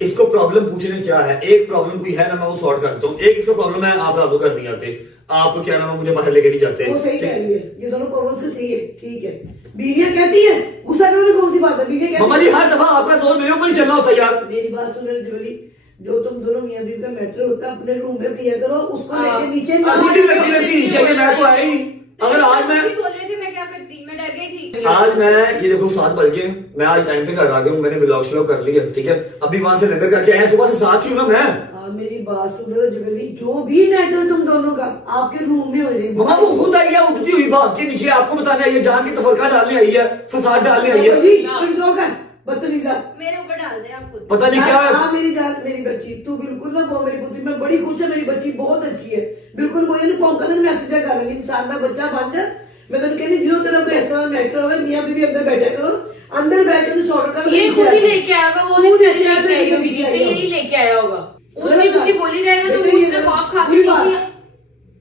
इसको प्रॉब्लम पूछने क्या है, एक प्रॉब्लम कोई है ना, मैं वो सॉर्ट करता हूँ। एक इसको प्रॉब्लम है, आप रात को घर नहीं आते, आप क्या नाम है मुझे बाहर लेके नहीं जाते। वो सही कह रही है, ये दोनों प्रॉब्लम्स के सही है, ठीक है। बीवियां कहती है, गुस्सा करने में कौन सी बात है? बीवियां कहती मम्मा जी हर दफा आपका जोर मेरे ऊपर ही चलना होता है यार। मेरी बात सुन रहे जबली, जो तुम दोनों मियां बीवी का मैटर होता है अपने रूम में किया करो, उसको लेके नीचे नीचे के मैं तो आया ही नहीं। अगर आज मैं बोल रहे थे मैं क्या करती, मैं डर गई थी। आज मैं ये देखो 7 बज गए, मैं आज टाइम पे घर आ गया हूँ, मैंने व्लॉग श्लॉग कर लिया, ठीक है। अभी वहां से लंगर करके आए, सुबह से साथ ही हूँ ना मैं। मेरी बात सुन रहे हो जबली, जो भी मैटर तुम दोनों का आपके रूम में हो रही मम्मा वो खुद आई है उठती हुई बात के नीचे, आपको बताने आई है, जान के तफरका डालने आई है, फसाद डालने आई है। कंट्रोल कर बदतमीजा, मेरे ऊपर डाल दे आप खुद। पता नहीं क्या है। हाँ मेरी जान, मेरी बच्ची तू बिल्कुल ना वो, मेरी पुत्री मैं बड़ी खुश है, मेरी बच्ची बहुत अच्छी है, बिल्कुल वो नहीं फोन कर मैसेज कर लूंगी, इंसान का बच्चा बन जा। मैं तो कहनी जो तेरा कोई ऐसा मैटर हो, मियां बीवी अंदर बैठा करो, अंदर बैठ कर सॉर्ट कर। ये खुद ही लेके आएगा, वो नहीं लेके आएगा, नीचे यही लेके आया होगा। ऊंची ऊंची बोली जाएगा तो उसने खौफ खा के नीचे।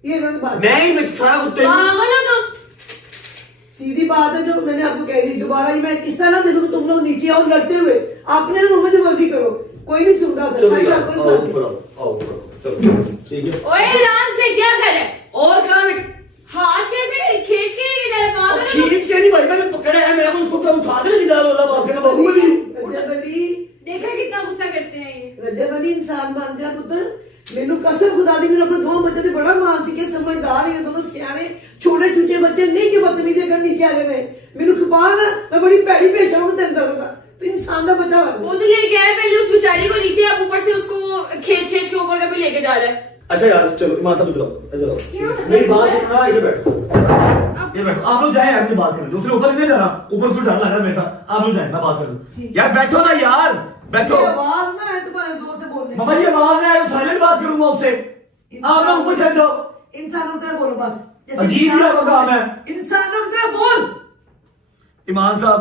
ये गलत बात, मैं ही सारा कुत्ते पागल हो तुम। सीधी बात है जो मैंने आपको कह दी, दोबारा ही मैं किस तरह देखूं तुम लोग नीचे आओ लड़ते हुए, आपने रूम में जो मर्जी करो, कोई नहीं सुन रहा था। सही आपको नहीं सुनती। ठीक है। ओए आराम से क्या करे, और कहा हाथ कैसे खींच के इधर पागल हो। खींच के नहीं भाई, मैंने पकड़ा है, मेरा उसको क्या उठा के लेके जा रहा बात बाहुबली। रजब अली, देखा कितना गुस्सा करते हैं ये। रजब अली इंसान बन जा पुत्र, मैनू कसम खुदा दी, मैंने अपने दो बच्चे से बड़ा मान सीखे, समझदार है दोनों, सियाने छोटे छूटे बच्चे नहीं कि बदतमीजी कर नीचे आ गए। मैनू खपान है, मैं बड़ी पैड़ी पेशा हूं तेरे दर्द का, तो इंसान का बच्चा बन। खुद लेके आए पहले उस बेचारी को नीचे, अब ऊपर से उसको खींच खींच के ऊपर कभी लेके जा रहा है। अच्छा यार चलो इमाम साहब इधर आओ, इधर आओ, मेरी बात सुनना, इधर बैठो, ये बैठो, आप लोग जाए यार, बात करें, दूसरे ऊपर नहीं जाना, ऊपर से डर लग रहा है मेरे साथ, आप लोग जाए, मैं बात करूँ यार, बैठो ना यार, बैठो। आवाज ना है तुम्हारे जोर से बोलने, मामा जी आवाज ना है, साइलेंट बात करूंगा उससे, आप लोग ऊपर से जाओ। इंसान उतर बोलो बस, अजीब ही आपका काम है, इंसान उतर बोल। ईमान साहब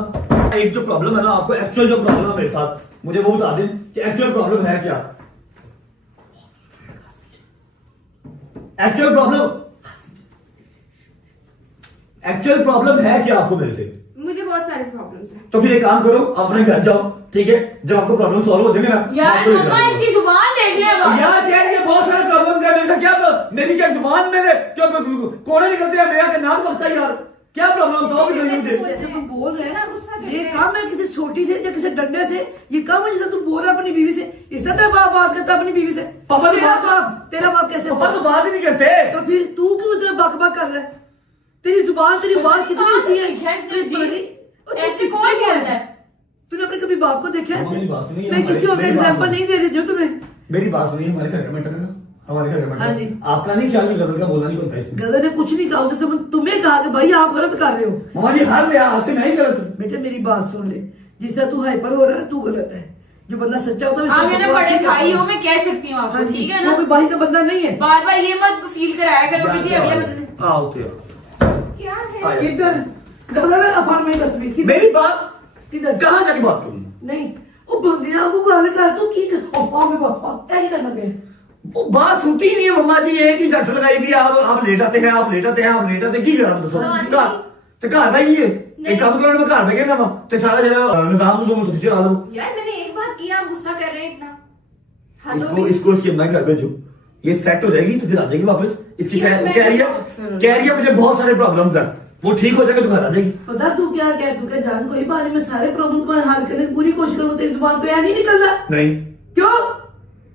एक जो प्रॉब्लम है ना, आपको एक्चुअल जो प्रॉब्लम है मेरे साथ, मुझे वो बता दें कि एक्चुअल प्रॉब्लम है क्या। एक्चुअल प्रॉब्लम है क्या आपको मेरे से? मुझे बहुत सारे प्रॉब्लम्स हैं। तो फिर एक काम करो, अपने घर जाओ, ठीक है, जब आपको प्रॉब्लम सॉल्व हो जाएंगे ना, यार मम्मा इसकी जुबान देख ले अब। यार कह रही है बहुत सारे प्रॉब्लम है, मेरे से क्या, मेरी क्या जुबान मेरे जो कोने निकलते हैं, मेरा क्या नाक बकता है यार, क्या प्रॉब्लम बताओ भी नहीं मुझे। जैसे तुम बोल रहे हैं ये काम है किसी छोटी से या किसी डंडे से, ये काम है जैसे तुम बोल रहे अपनी बीवी से, इस तरह बाप बात करता अपनी बीवी से। पापा तेरा बाप कैसे, पापा तो बात ही नहीं करते, तो फिर तू क्यों इतना बक बक कर रहा है? तेरी जुबान तेरी बात कितनी अच्छी है, ऐसे कौन बोलता है? तूने अपने कभी बाप को देखा है? मेरी बात सुनिए, मैं किसी और का एग्जाम्पल नहीं दे रही जो तुम्हें। मेरी बात सुनिए, हमारे घर का मैटर है ना, हमारे घर का मैटर, हाँ जी। आपका नहीं ख्याल, गलत का बोलना नहीं बनता इसमें। गदर ने कुछ नहीं कहा, उसे तुम्हें कहा कि भाई आप गलत कर रहे हो। मामा जी हर लिहाज से मैं ही गलत हूँ। बेटे मेरी बात सुन ले, जिससे तू हाइपर हो रहा है तू गलत है, जो बंदा सच्चा होता है हाँ मैंने पढ़े खाई हो, मैं कह सकती हूँ आपको, ठीक है ना? वो कोई भाई का बंदा नहीं है। बार बार ये मत फील कराया करो कि जी अगले बंदे। आओ तो क्या है? किधर गदर है अपार्टमेंट तस्वीर किधर? मेरी बात किधर कहाँ जाके बात करूँ? नहीं वो बंदिया वो गल कर तू की कर ओ मैं पापा क्या ही करना पे वो बात सुनती ही नहीं है मम्मा जी, एक ही झट लगाई भी, आप लेट आते हैं, आप लेट आते हैं, आप लेट आते हैं, की करा दसो घर भाई ये एक काम करो, मैं घर में गया ना तो सारा जरा निजाम दो तो चला दो यार। मैंने एक बात किया, आप गुस्सा कर रहे हैं इतना। इसको मैं घर भेजू, ये सेट हो जाएगी तो फिर आ जाएगी वापस। इसकी कह रही है मुझे बहुत सारे प्रॉब्लम्स हैं, वो ठीक हो जाएगा तो घर आ जाएगी। पता तू क्या कह, तू क्या जान कोई बारे में सारे प्रॉब्लम तुम्हारे हल करने की पूरी कोशिश करूँ, तेरी जुबान तो यार नहीं निकल रहा। नहीं क्यों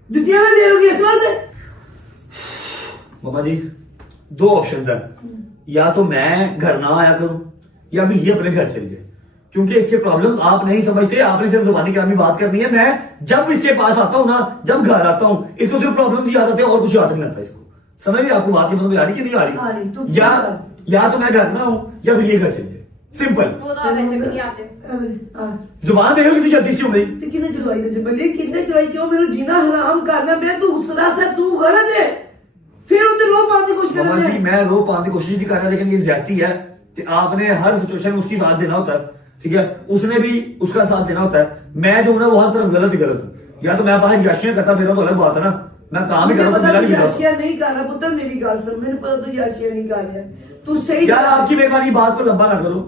जुतियां में दे रहोगी इस वजह से? मामा जी दो ऑप्शंस हैं, या तो मैं घर ना आया करूं या फिर ये अपने घर चले जाए, क्योंकि इसके प्रॉब्लम आप नहीं समझते, आपने सिर्फ जुबानी की बात करनी है। मैं जब इसके पास आता हूं ना, जब घर आता हूं, इसको सिर्फ प्रॉब्लम याद आते हैं और कुछ याद नहीं आता इसको। समझ रही आपको बात की मतलब आ रही कि नहीं आ रही? या तो मैं घर ना हूं या फिर ये घर चले जाए, सिंपल। वो तो आप ऐसे भी नहीं आते। जुबान देख लो कितनी जल्दी से हो गई। तो कितने चलवाई थे बल्ले, कितने चलवाई, क्यों मेरे जीना हराम करना, मैं तू सरासर तू गलत है, फिर उसे रो पाने की कोशिश कर रहा है। मैं रो पाने की कोशिश नहीं कर रहा, लेकिन ये ज्यादती है कि आपने हर सिचुएशन में उसकी साथ देना होता है, ठीक है, उसने भी उसका साथ देना होता है। मैं जो हूं ना वो हर तरफ गलत ही गलत हूँ, या तो मैं बाहर याशियां करता, मेरा तो अलग बात है ना, मैं काम ही कर रहा हूं, याशिया नहीं कर रहा पुत्र, मेरी गाल सुन, मैंने पता तो याशिया नहीं कर रहा, तू सही यार आपकी मेहरबानी, बात को लंबा ना करो,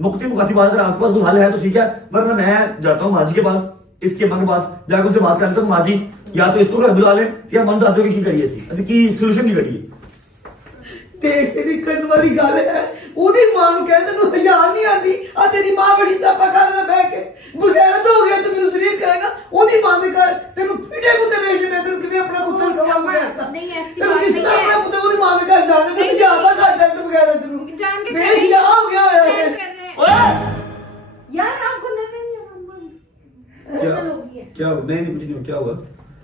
मुक्ति मुकाती बात, अगर आपके पास कोई हल है तो ठीक है, वरना मैं जाता हूँ हाजी के पास, इसके मन के पास जाकर उससे बात कर तो माँ जी या तो इसको घर बुला ले या मन दस दो कि करिए ਅਸੀਂ ਕੀ ਸੋਲੂਸ਼ਨ ਕੀ ਕਰੀਏ ਤੇ ਤੇਰੀ ਕਰਨ ਵਾਲੀ ਗੱਲ ਹੈ ਉਹਦੀ ਮਾਂ ਨੂੰ ਕਹਿੰਦੇ ਨੂੰ ਹਜ਼ਾਰ ਨਹੀਂ ਆਦੀ ਆ ਤੇਰੀ ਮਾਂ ਬੜੀ ਸਾਪਾ ਕਰਦਾ ਬਹਿ ਕੇ ਬਗੈਰ ਹੋ ਗਿਆ ਤੂੰ ਮੈਨੂੰ ਸਰੀਰ ਕਰੇਗਾ ਉਹਦੀ ਮਾਂ ਦੇ ਘਰ ਤੈਨੂੰ ਫਿੱਟੇ ਕੁੱਤੇ ਵੇਚ ਮੈਂ ਤੈਨੂੰ ਕਿਵੇਂ ਆਪਣਾ ਪੁੱਤਰ ਕਵਾਂਗਾ नहीं ऐसी ਤੈਨੂੰ बात ਕਿਸ नहीं ਤਰ੍ਹਾਂ है। ਆਪਣਾ ਪੁੱਤਰ ਉਹਦੀ ਮਾਂ ਦੇ ਘਰ ਜਾਣ ਦੇ ਜਿਆਦਾ ਘੱਟ ਹੈ ਬਗੈਰ ਤੈਨੂੰ जान के ਮੇਰੇ ਕੀ ਹੋ ਗਿਆ ਹੋਇਆ प्लान ਹੈ कर रहे हैं। ओए यार आपको नजर नहीं आ रहा क्या नजर हो गई है। क्या नहीं नहीं कुछ नहीं क्या हुआ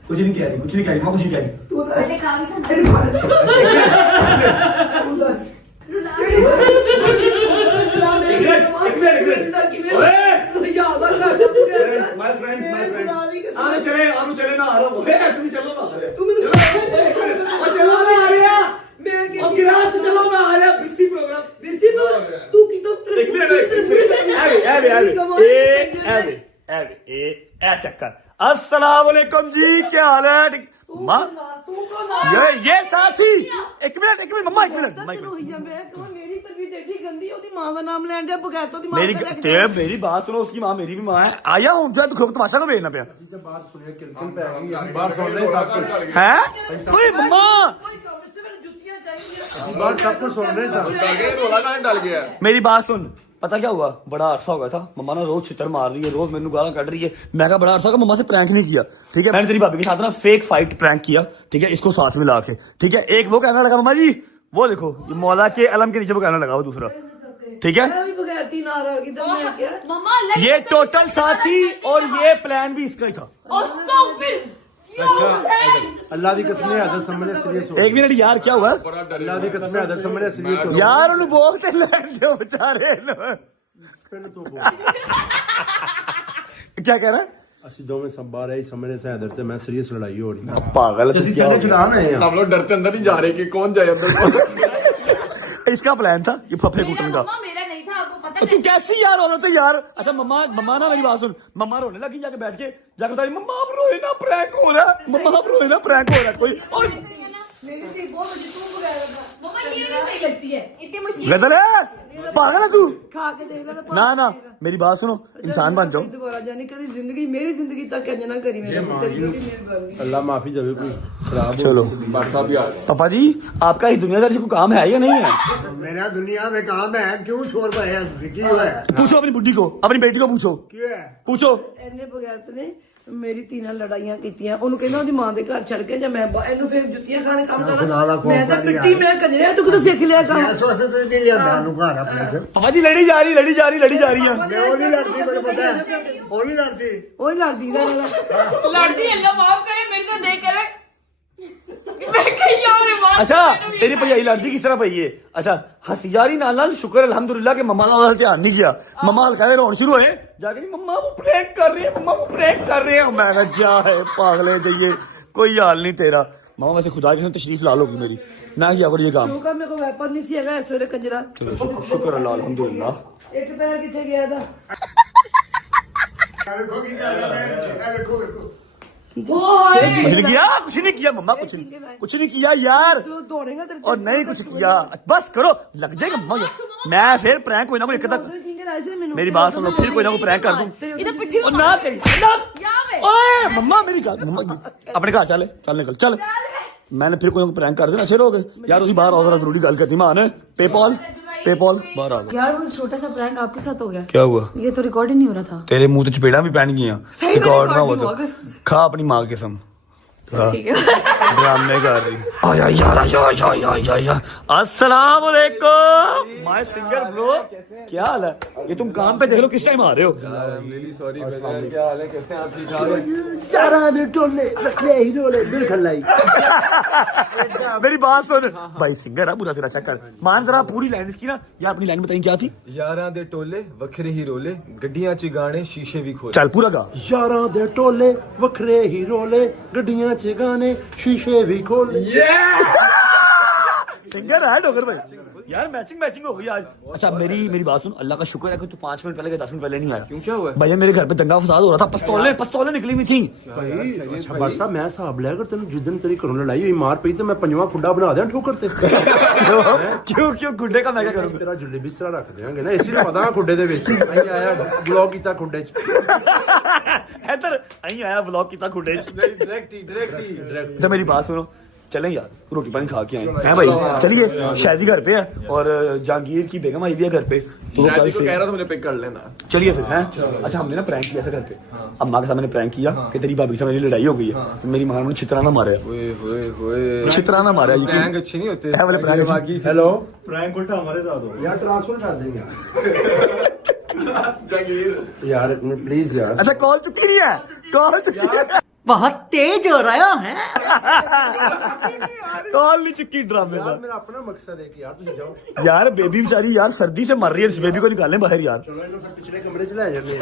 कुछ नहीं कह रही कुछ नहीं कह रही माँ कुछ नहीं कह रही ਤੂੰ ਤਾਂ मैंने कहा भी था ਤੇਰੀ ਮਾਂ ਤੂੰ ਦੱਸ रुला My friend. आने चले ना आ रहा हूँ तुम चलो ना आ रहे चलो ना आ रहा गिराज चलो ना आ रहा बिस्ती प्रोग्राम तू कितो चक्कर अस्सलाम वालेकुम जी क्या हाल है माँ ये साथी एक मिनट मम्मा एक मिनट मैं कहूं मेरी तबीयत एडी गंदी ਉਹਦੀ ਮਾਂ ਦਾ ਨਾਮ ਲੈਣ ਦੇ ਬਗੈਰ ਤੋਂ ਦੀ ਮਾਂ मेरी बात सुनो उसकी माँ मेरी भी माँ है आया हूँ जब तमाशा को भेजना पाया बाहर सुन रहे हैं सब कुछ है कोई मम्मा बाहर सब कुछ सुन रहे हैं सब रोला कहाँ डल गया मेरी बात सुन पता क्या हुआ बड़ा अरसा हो गया था मम्मा ना रोज छितर मार रही है रोज मेनू गाला कट रही है मैं कहा बड़ा अरसा का मम्मा से प्रैंक नहीं किया ठीक है मैंने तेरी भाभी के साथ ना फेक फाइट प्रैंक किया ठीक है इसको साथ में ला के ठीक है एक वो कहना लगा मम्मा जी वो देखो ये मौला के अलम के नीचे वो कहना लगा वो दूसरा ठीक है भी बगैर तीन आ रहा किधर मैं क्या मम्मा ये टोटल साथी और ये प्लान भी इसका ही था अल्लाह की कसम आदत समझे सीरियस हो एक मिनट यार क्या हुआ अल्लाह की कसम आदत समझे सीरियस हो यार उन्हें बोलते लैन दो बेचारे क्या कह रहा है ਅਸੀਂ ਦੋਵੇਂ ਸਭ ਬਾਹਰ ਆਏ ਸਮਝਨੇ ਸੇ इधर से मैं सीरियस लड़ाई हो रही है पागल है, ਅਸੀਂ क्या हो चले गया? चुरान आए हैं हम लोग डरते अंदर नहीं जा रहे कि कौन जाए अंदर इसका प्लान था ये फफे कुटन का मेरा नहीं था आपको पता तू कैसी यार औरत है यार अच्छा मम्मा ना मेरी बात सुन मम्मा रोने लगी जाके बैठ के जाकर बताई मम्मा आप रोए ना प्रैंक हो रहा है मम्मा आप रोए ना प्रैंक हो रहा है कोई और मेरी थी बहुत बड़ी तू बगैर मम्मा ये नहीं सही लगती है इतनी मुश्किल गदल है पागल है तू खा के देख ले ना ना मेरी बात सुनो इंसान बन जाओ दोबारा जाने कभी जिंदगी मेरी जिंदगी तक क्या ना करी मेरे तेरी बड़ी मेहरबानी अल्लाह माफी देवे कोई खराब हो चलो साहब यार पापा जी आपका इस दुनियादारी से कोई काम है या नहीं है मेरा दुनिया में काम है क्यों शोर पाया क्यों है पूछो अपनी बुढ़ी को अपनी बेटी को पूछो क्यों है पूछो ਇਹਨੇ ਬਗੈਰ ਨੇ ਮੇਰੀ ਧੀ ਨਾਲ ਲੜਾਈਆਂ ਕੀਤੀਆਂ ਉਹਨੂੰ ਕਹਿੰਦਾ ਉਹਦੀ ਮਾਂ ਦੇ ਘਰ ਛੱਡ ਕੇ ਜਾਂ ਮੈਂ ਇਹਨੂੰ ਫਿਰ ਜੁੱਤੀਆਂ ਖਾਣੇ ਕੰਮ ਕਰਦਾ ਮੈਂ ਤਾਂ ਪਿੱਟੀ ਮੈਂ ਕਜਰਿਆ ਤੂੰ ਕਿਦੋਂ ਸਿੱਖ ਲਿਆ ਕੰਮ ऐसा वैसे तो नहीं लिया मैं घर अपने से पापा जी लड़ी जा रही है मैं वो नहीं लड़ती मेरे पता है वो नहीं लड़ती ਉਹ ਹੀ लड़दी ਦਾ लड़ती अल्लाह माफ करे मेरे को देख कर मैं कहीं और माफ अच्छा तेरी भैया लड़दी किस तरह पई है अच्छा हसियारी नाल नाल शुक्र अल्हम्दुलिल्लाह के मम्मा का ध्यान नहीं किया मम्मा हल्का रोन शुरू होए जाके मम्मा वो प्रैंक कर रहे हैं मैं कहा जा है पागले जाइए कोई हाल नहीं तेरा मम्मा वैसे खुदा की तशरीफ ला लोगी मेरी ना किया करो ये काम ਤੂੰ ਕਹ ਮੇਰੇ ਕੋਲ ਵੈਪਨ ਨਹੀਂ ਸੀ ਹੈਗਾ ਇਸ ਵੇਲੇ ਕੰਜਰਾ चलो शुक्र अल्लाह अल्हम्दुलिल्लाह ਇੱਕ ਪੈਰ ਕਿੱਥੇ ਗਿਆ ਇਹਦਾ देखो की कर रहा है देखो कुछ नहीं किया मम्मा कुछ नहीं किया यार ਤੂੰ ਦੌੜੇਗਾ ਤੇਰੇ और नहीं कुछ किया बस करो लग जाएगा मम्मा मैं फिर प्रैंक कोई ना कोई एक तक मेरी बात सुनो फिर कोई ना कोई प्रैंक कर दूं इधर पिट्ठी और ना करी ओए मम्मा मेरी गल मम्मा अपने घर चल निकल चल मैंने फिर कोई ना कोई प्रैंक कर देना सिर हो गए यार उसी बाहर और जरूरी गल करनी मान पेपॉल बाहर आ गया यार वो छोटा सा प्रैंक आपके साथ हो गया क्या हुआ ये तो रिकॉर्ड ही नहीं हो रहा था तेरे मुंह तो चपेड़ा भी पहन गई सही में रिकॉर्ड ना हो record तो नहीं हुआ, खा अपनी माँ की कसम ठीक है ड्रामे कर रही अस्सलाम वालेकुम माय सिंगर ब्रो क्या हाल है ये तुम काम पे देख लो किस टाइम आ रहे हो सॉरी क्या हाल है कैसे आप ठीक ठाक ਚਾਰਾਂ ਦੇ ਟੋਲੇ ਰੱਖੇ ਹੀ ਰੋਲੇ ਦਿਲ ਖੱਲਾਈ मेरी बात सुन भाई सिंगर है पूरा तेरा चेक कर मान जरा पूरी लाइन इसकी ना यार अपनी लाइन बताई क्या थी यारां दे टोले वखरे ही रोले गड्डियां च गाने शीशे भी खोले चल पूरा गा यारां दे टोले वखरे ही रोले गड्डियां च गाने शीशे भी खोले सिंगर है डोगर भाई यार मैचिंग हो गई आज अच्छा मेरी बात सुन अल्लाह का शुक्र है कि तू 5 मिनट पहले 10 मिनट पहले नहीं आया क्यों क्या हुआ भैया मेरे घर पे दंगा फसाद हो रहा था पिस्तौलें निकली हुई थी अच्छा बट साहब मैं हिसाब लिया कर तेन जिस दिन तेरी घरों लड़ाई हुई मार पई तो मैं पंजवां खुड्डा बना दियां ठोकर से क्यों गुड्डे का मैं क्या करूंगा तेरा जुल्ली बिस्तरा रख देंगे ना इसी ने पता ना खुड्डे दे विच मैं आया ब्लॉक कीता खुड्डे च हैदर अहीं आया व्लॉग कितना खुडे डायरेक्ट अच्छा मेरी बात सुनो, चलें यार रोटी पानी खा के आए हैं भाई। चलिए शादी घर पे है और जहांगीर की बेगम आई हुई है घर पे, तो कल शादी को से कह रहा था मुझे पिक कर लेना। चलिए फिर हैं। अच्छा हमने ना प्रैंक किया था घर पे, अम्मा के साथ मैंने प्रैंक किया कि तेरी भाभी से मेरी लड़ाई हो गई है, तो मेरी मां ने छितरा ना मारा, छितरा ना मारा। प्रैंक अच्छे नहीं होते है वाले प्रैंक। हेलो प्रैंक उल्टा हमारे साथ हो यार, ट्रांसफर कर देंगे जहांगीर यार प्लीज यार। अच्छा कॉल चुकी नहीं है, कॉल चुकी है, बहुत तेज हो रहा है। कॉल नहीं चुकी ड्रामे यार का। मेरा अपना मकसद है कि यार तुम जाओ यार बेबी बेचारी यार सर्दी से मर रही है, इस बेबी को निकालें बाहर यार। चलो इन लोग पिछले कमरे चले जाने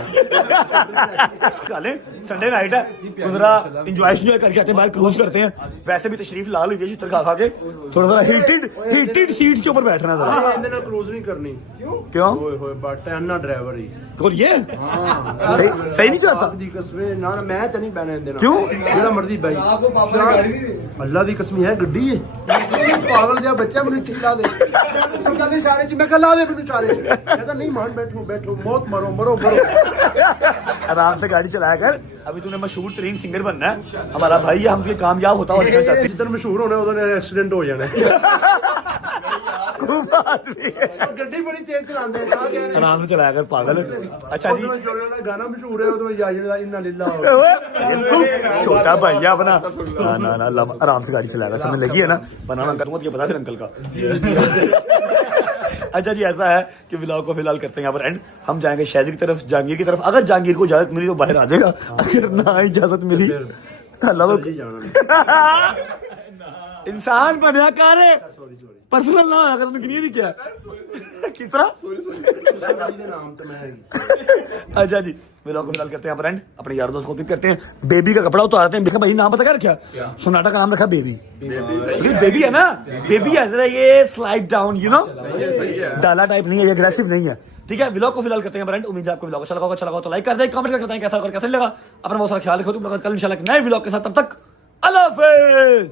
निकालें, संडे नाइट है, जरा इंजॉय करके आते हैं, बाहर क्रूज करते हैं। वैसे भी तशरीफ लाल हुई है चित्र खा के, थोड़ा थोड़ा हीटेड सीट्स के ऊपर बैठना जरा। ਇਹਦੇ ਨਾਲ क्रूज नहीं करनी। क्यों? ओए होए बट अन्ना ड्राइवर ही तो ये सही नहीं चाहता दी कसमें ना मैं तो नहीं बहने देना। क्यों? ਜਿਹੜਾ ਮਰਜ਼ੀ ਬਾਈ ਅੱਲਾ ਦੀ ਕਸਮ ਹੈ ਗੱਡੀ ਹੈ ਪਾਗਲ ਜਿਹਾ ਬੱਚਾ ਮੈਨੂੰ ਚਿੱਲਾ ਦੇ ਮੈਨੂੰ ਸਮਝਾ ਦੇ ਇਸ਼ਾਰੇ ਚ ਮੈਂ ਕਿਹਾ ਲਾ ਦੇ ਮੈਨੂੰ ਚਾਰੇ ਕਹਿੰਦਾ ਨਹੀਂ ਮਾਨ बैठो बैठो मौत मरो मरो मरो। आराम से गाड़ी चलाया कर, अभी तूने मशहूर तरीन सिंगर बनना है हमारा भाई, हम ये कामयाब होता हुआ देखना चाहते ਜਿੱਦਣ ਮਸ਼ਹੂਰ ਹੋਣਾ ਉਦੋਂ ਐਕਸੀਡੈਂਟ ਹੋ जाना ਗੱਡੀ ਬੜੀ ਤੇਜ਼ ਚਲਾਉਂਦੇ ਆ ਤਾਂ हैं। आराम से चलाया कर पागल। अच्छा जी ਗਾਣਾ ਮਸ਼ਹੂਰ ਹੈ ਉਦੋਂ ਯਾਜੜਾ ਇੰਨਾ ਲੀਲਾ छोटा भाई है अपना, ना ना ना आराम से गाड़ी चलाएगा, समझ लगी है ना, वरना मैं अंकल को ये पता फिर अंकल का। अच्छा जी ऐसा है कि व्लॉग को फिलहाल करते हैं यहाँ पर एंड, हम जाएंगे शादी की तरफ, जहांगीर की तरफ। अगर जहांगीर को इजाजत मिली तो बाहर आ जाएगा, अगर ना इजाजत मिली अल्लाह इंसान बनया कर पर्सनल ना होया कर, तुमने क्लियर नहीं किया कितना। अच्छा जी व्लॉग को फिलहाल करते हैं यहाँ पर एंड, अपने यार दोस्त को पिक करते हैं। बेबी का कपड़ा उतारते हैं। देखा भाई नाम पता क्या रखा? सोनाटा का नाम रखा बेबी। ये बेबी है ना, बेबी है जरा ये स्लाइड डाउन यू नो, डाला टाइप नहीं है, ये अग्रेसिव नहीं है। ठीक है व्लॉग को फिलहाल करते हैं फ्रेंड, उम्मीद है आपको व्लॉग अच्छा लगा तो लाइक कर दें, कमेंट करके बताएं कैसा लगा कैसा नहीं लगा। अपना बहुत सारा ख्याल रखो, तुम लोग कल इंशाल्लाह नए व्लॉग के साथ, तब तक अल्लाह हाफिज।